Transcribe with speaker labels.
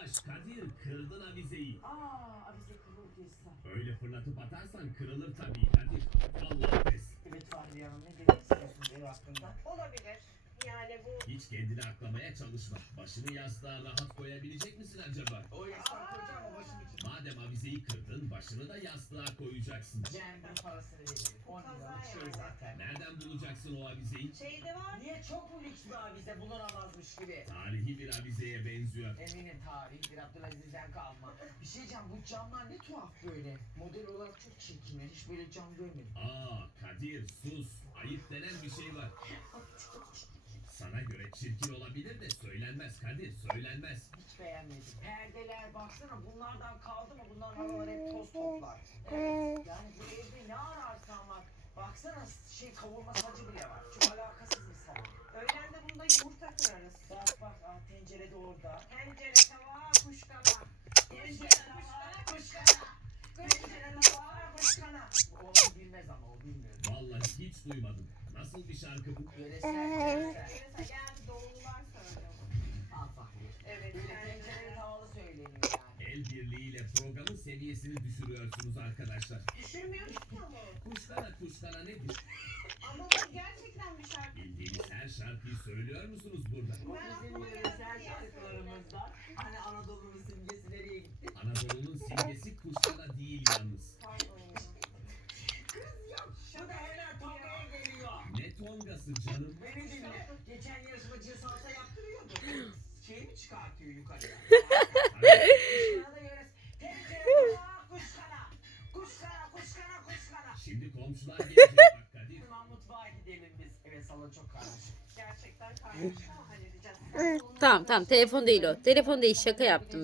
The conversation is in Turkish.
Speaker 1: Yavaş Kadir, kırdın avizeyi.
Speaker 2: Avize kırıldıysa.
Speaker 1: Öyle fırlatıp atarsan kırılır tabii Kadir. Allah pes.
Speaker 2: Evet Fahriye Hanım, ne demek istiyorsunuz ev hakkında?
Speaker 3: Olabilir. Yani bu
Speaker 1: Hiç kendini aklamaya çalışma. Başını yastığa rahat koyabilecek misin acaba?
Speaker 2: O yastığa koyacağım o başım için.
Speaker 1: Madem avizeyi kırdın, başını da yastığa koyacaksın.
Speaker 2: Cem'in parasını verelim. 10 liralık şey zaten.
Speaker 1: Nereden bulacaksın o avizeyi?
Speaker 3: şeyde var.
Speaker 2: Niye çok mu lüks bir avize bulunamazmış gibi?
Speaker 1: Tarihi bir avizeye benziyor.
Speaker 2: Eminim tarihi bir Abdülaziz'den kalma. Bir şey diyeceğim, bu camlar ne tuhaf böyle. Model olarak çok çirkin. Ben hiç böyle cam görmedim.
Speaker 1: Kadir sus. Ayıp denen bir şey var. Sana göre çirkin olabilir de söylenmez Kadir, söylenmez.
Speaker 2: Hiç beğenmedim. Perdeler baksana, bunlardan kaldı mı? Bunların araları hep toz toplar. Evet. Yani bu evde ne ararsan var. Baksana kavurma sacı bile var. Çok alakasız bir salon.
Speaker 3: Öğlen de bunda yumurta kırarız.
Speaker 2: Bak tencere de orada.
Speaker 3: Tencere, tava, kuşkana.
Speaker 2: Tencere tava, kuşkana. Tencere tava, kuşkana. O bilmez ama o bilmiyor.
Speaker 1: Vallahi hiç duymadım. Nasıl bir şarkı bu?
Speaker 2: Yöresel.
Speaker 3: Mesela geldi doğulular söylüyor.
Speaker 2: Al Fahriye.
Speaker 3: Evet.
Speaker 2: Böyle tencere tavalı söyleniyor yani.
Speaker 1: El birliğiyle programın seviyesini düşürüyorsunuz arkadaşlar.
Speaker 3: Düşürmüyoruz ki ama.
Speaker 1: Kuşkana nedir?
Speaker 3: Ama bu gerçekten bir şarkı.
Speaker 1: Bildiğiniz her şarkıyı söylüyor musunuz burada?
Speaker 2: Bu
Speaker 3: Ben
Speaker 2: bizim
Speaker 3: aklıma
Speaker 2: yöresel
Speaker 3: geldi diye
Speaker 2: şarkılarımızda. Hani Anadolu'nun simgesi nereye gitti?
Speaker 1: Anadolu'nun simgesi kuşkana değil yalnız.
Speaker 3: Pardon ya.
Speaker 2: Bu da hemen tongaya geliyor.
Speaker 1: Ne tongası canım?
Speaker 2: Beni dinle. Geçen yarışmacıya salsa yaptırıyordu. Şey mi çıkartıyor yukarıya? Kuşkana da yöres. Tencere tava, kuşkana. Kuşkana.
Speaker 1: Şimdi komşular gelecek bak Kadir.
Speaker 2: Hemen mutfağa gidelim biz. Evet, salon çok karmaşık.
Speaker 3: Gerçekten karmaşık ama halledeceğiz.
Speaker 4: Tamam telefon değil o. Telefon değil, şaka yaptım.